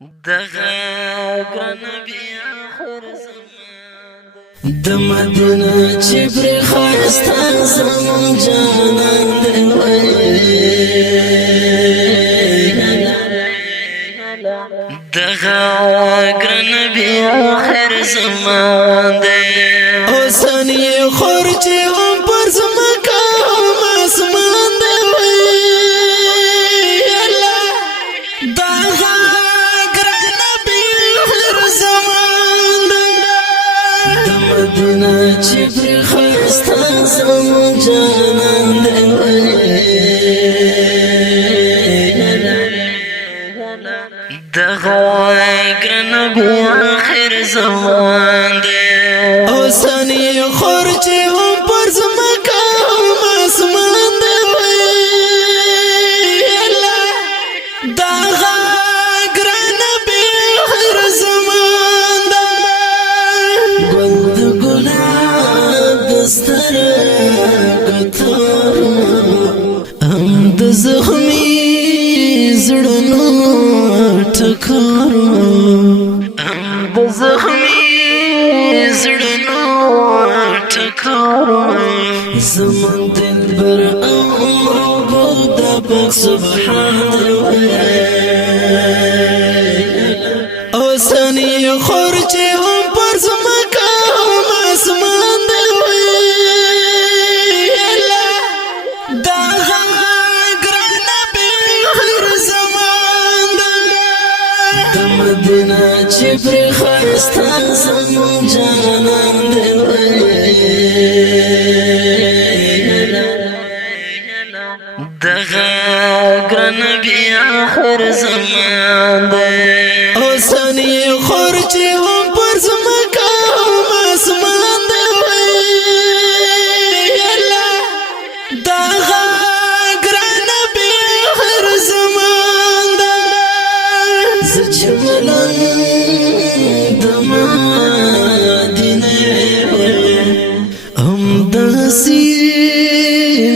دغه ګران بیا آخر زمان د مدینه چې پر خاسته زمون جانان دی دغه ګران بیا آخر زمان دی اوسنی خور چې هم پر زمکه هم اسمان دی مدینه چې پر خاسته زمون جانان دی دغه ګران بیا آخر زمان دی اوسنی خور چې هم پر زمکه هم اسمان دی دغه ګران بیا آخر زمان دی ګل د ګلاب دستر کتر هم د زخمي زړونو ټکر هم د زخمي زړونو ټکر زمون دلبر او ګل د پاک سبحان اوسنی خور چې هم پر زمکه هم اسمان دی دغه ګران بیا آخر زمان دی د مدینه چې پر خاسته زمون جانان دی دغه ګران بیا آخر زمان دی اوسنی خور چې هم پر زمکه هم اسمان دی دغه ګران بیا آخر زمان دی زه چې ملنګ د مدینې هم داسې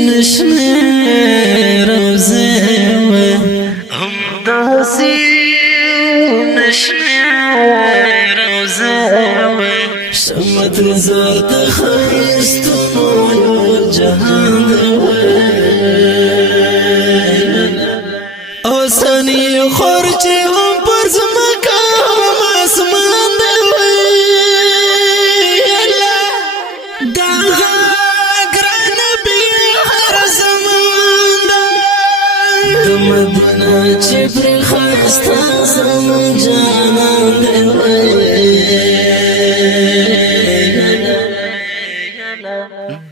نشمې روضې هم داسې شمت زار د خیستونو جهان دی اوسنی خور چې هم پر زمکه هم اسمان دی دغه ګران بیا آخر زمان دی د مدینه چې پر خاسته زمون جانان دی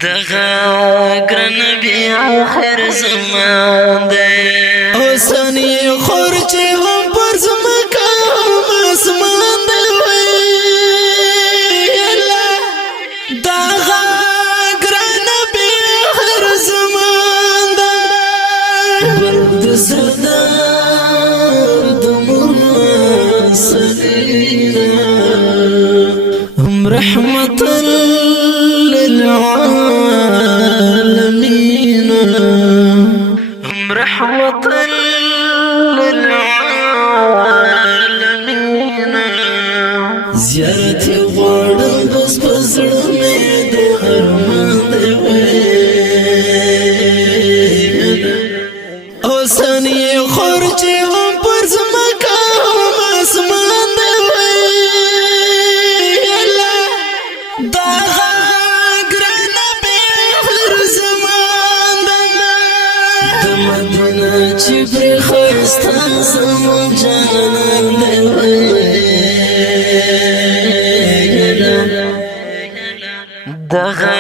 دغه ګران بیا آخر زمان دی اوسنی خور چې هم پر زمکه هم اسمان دی دغه ګران بیا آخر زمان دی ګل د سردار د مرسلینا هم رحمت للعالمين هم رحمة للعالمين زيارتي غواړم بس په زړه مې د ارمان دی اوسنی خور چې هم پر زمکه هم اسمان دی دغه مدینه چې پر خاسته زمون جانان دی دغه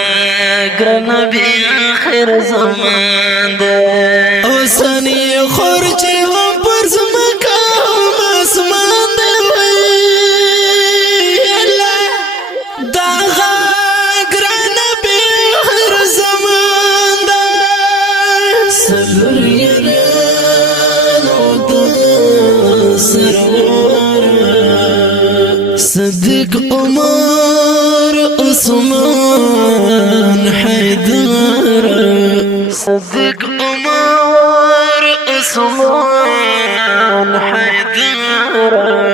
ګران بیا آخر زمان دی اوسنی خور چې هم پر زمکه هم اسمان دی دغه ګران بیا آخر زمان دی صدیق عمر عثمان حیدر صدیق عمر عثمان حیدر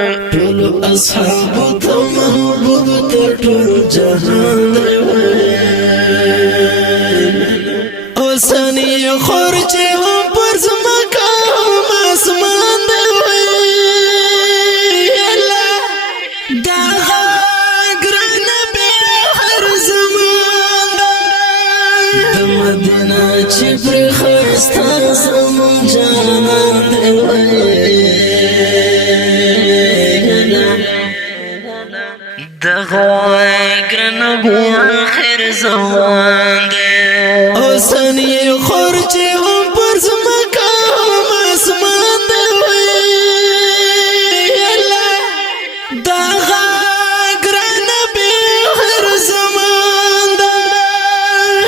اصحاب ته محبوب تر ټول جهان دی اوسنی خور چې هم پر ځمکه هم اسمان دی چې پر خسته زمون جانان دی دغه ګران بیا اخر زمان دی اوسنی خور چې هم پر ځمکه هم اسمان دی دغه ګران بیا اخر زمان دی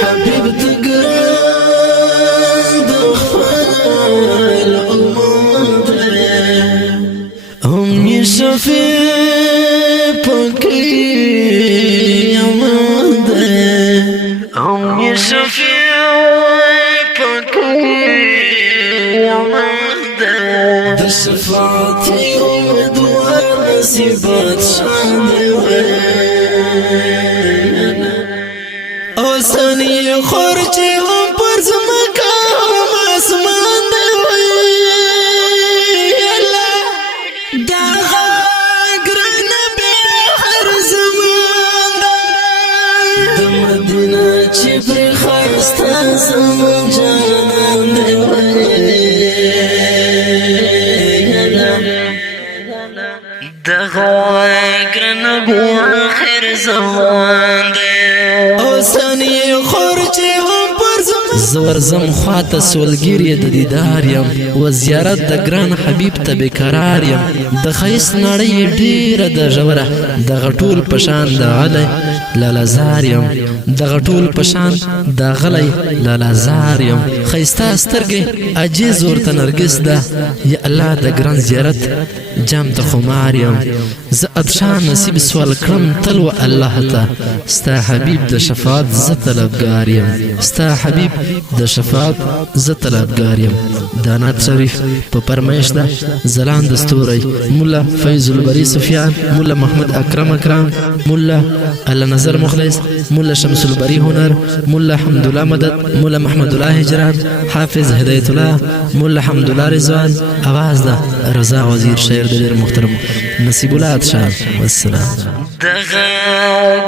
حبیب شفیع پاکی امان دے ہم یہ شفیع پاکی امان دے در شفاعتی امیدوار نصیبات شان دے اوسنی خورچی ہم پر زمکا ہم اسمان دے چې پر خسته زمون جانان دی دغه ګران بیا اخر زمان دی اوسنی خور چې هم پر زورزم خواته سولګری د دیدار یم و زیارت د ګران حبیب ته بیقرار یم د خیس نړۍ ډیره د ژوره د غټول پشان د غلی لالازار یم د غټول پشان د غلی لالازار یم خیستا سترګې عجیز ورته نرګس ده یا الله د ګران زیارت جام ته خمار یم زه ادشان نصیب سوال کړم تل و الله ته ستا حبیب د شفاعت زه طلبګار یم ستا حبیب د شفاعت زه طلبګار یم دانات شریف په فرمایش ده زلان د ستوري مولا فیض البری سفیان مولا محمد اکرم مولا الله نظر مخلص مولا شمس البری هنر مولا حمد الله مدد مولا محمد الله هجران حافظ هدایت الله مولا حمد الله رضوان आवाज ده رضا وزیر شاعر د ډیر محترم نصیب الله اتشان والسلام دغه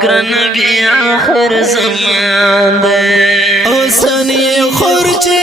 ګران بیا اخر زمان دی اوسنی خور چې